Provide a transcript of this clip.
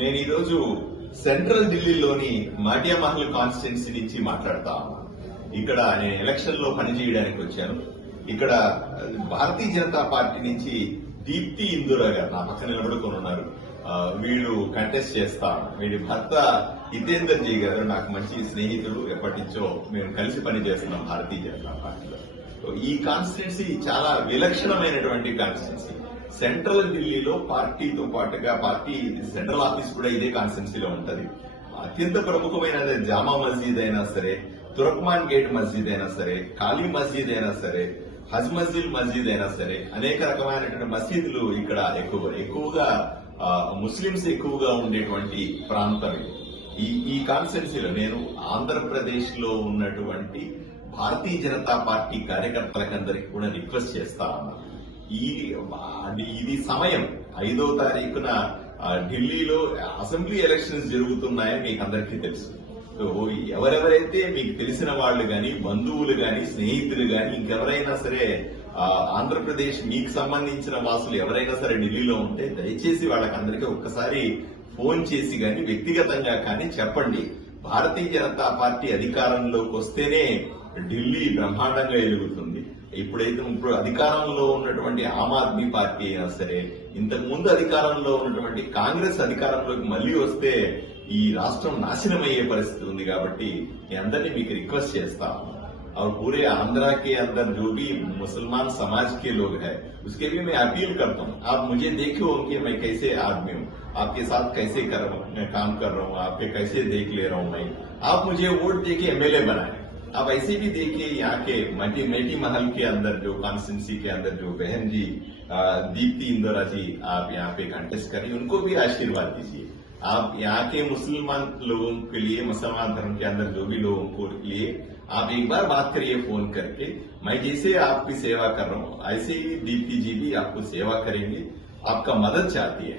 నేను ఈరోజు సెంట్రల్ ఢిల్లీలోని మాటియా మహల్ కాన్స్టిట్యున్సీ నుంచి మాట్లాడతా ఉన్నాను. ఇక్కడ నేను ఎలక్షన్ లో పనిచేయడానికి వచ్చాను. ఇక్కడ భారతీయ జనతా పార్టీ నుంచి దీప్తి ఇందురా గారు నా పక్కన నిలబడుకొని ఉన్నారు. వీళ్ళు కంటెస్ట్ చేస్తా. వీడి భర్త హితేందర్ జీ గారు నాకు మంచి స్నేహితుడు. ఎప్పటి నుంచో మేము కలిసి పనిచేస్తున్నాం భారతీయ జనతా పార్టీలో. ఈ కాన్స్టిట్యున్సీ చాలా విలక్షణమైనటువంటి కాన్స్టిట్యున్సీ. సెంట్రల్ ఢిల్లీలో పార్టీతో పాటుగా పార్టీ సెంట్రల్ ఆఫీస్ కూడా ఇదే కాన్స్టిట్యున్సీలో ఉంటది. అత్యంత ప్రముఖమైన జామా మస్జిద్ అయినా సరే, తురక్మాన్ గేట్ మస్జిద్ అయినా సరే, కాళీ మస్జిద్ అయినా సరే, హజ్ మస్జిద్ అయినా సరే, అనేక రకమైనటువంటి మసీదులు ఇక్కడ ఎక్కువగా ముస్లింస్ ఎక్కువగా ఉండేటువంటి ప్రాంతం ఇది. ఈ కాన్స్టిట్యున్సీలో నేను ఆంధ్రప్రదేశ్ లో ఉన్నటువంటి భారతీయ జనతా పార్టీ కార్యకర్తలకందరికీ కూడా రిక్వెస్ట్ చేస్తా ఉన్నాను. ఇది సమయం 5వ తారీఖున ఢిల్లీలో అసెంబ్లీ ఎలక్షన్స్ జరుగుతున్నాయని మీకు అందరికీ తెలుసు. సో ఎవరెవరైతే మీకు తెలిసిన వాళ్ళు గాని, బంధువులు గాని, స్నేహితులు గాని, ఇంకెవరైనా సరే ఆంధ్రప్రదేశ్ మీకు సంబంధించిన వాసులు ఎవరైనా సరే ఢిల్లీలో ఉంటే దయచేసి వాళ్ళకందరికీ ఒక్కసారి ఫోన్ చేసి గాని, వ్యక్తిగతంగా కానీ చెప్పండి. భారతీయ జనతా పార్టీ అధికారంలోకి వస్తేనే ఢిల్లీ బ్రహ్మాండంగా ఎలుగుతుంది. ఇప్పుడు అధికారంలో ఉన్నటువంటి ఆమ్ ఆద్మీ పార్టీ అయినా సరే, ఇంతకు ముందు అధికారంలో ఉన్నటువంటి కాంగ్రెస్ అధికారంలోకి మళ్లీ వస్తే ఈ రాష్ట్రం నాశనమయ్యే పరిస్థితి ఉంది. కాబట్టి మీ అందరినీ మీకు రిక్వెస్ట్ చేస్తా हूं और पूरे आंध्रा के अंदर जो भी मुसलमान समाज के लोग हैं उसके भी मैं अपील करता हूं, आप मुझे देखो कि मैं कैसे आदमी हूं, आपके साथ कैसे काम कर रहा हूं, आपके कैसे देख ले रहा हूं मैं। आप मुझे वोट देके एमएलए बनाए। आप ऐसे भी देखिए यहाँ के मेटी महल के अंदर जो कॉन्स्टिट्यूंसी के अंदर जो बहन जी दीप्ति इंदौरा जी आप यहाँ पे कंटेस्ट करिए, उनको भी आशीर्वाद दीजिए। आप यहाँ के मुसलमान लोगों के लिए, मुसलमान धर्म के अंदर जो भी लोगों को लिए आप एक बार बात करिए फोन करके। मैं जैसे आपकी सेवा कर रहा हूँ ऐसे ही दीप्ति जी भी आपको सेवा करेंगे, आपका मदद चाहती है।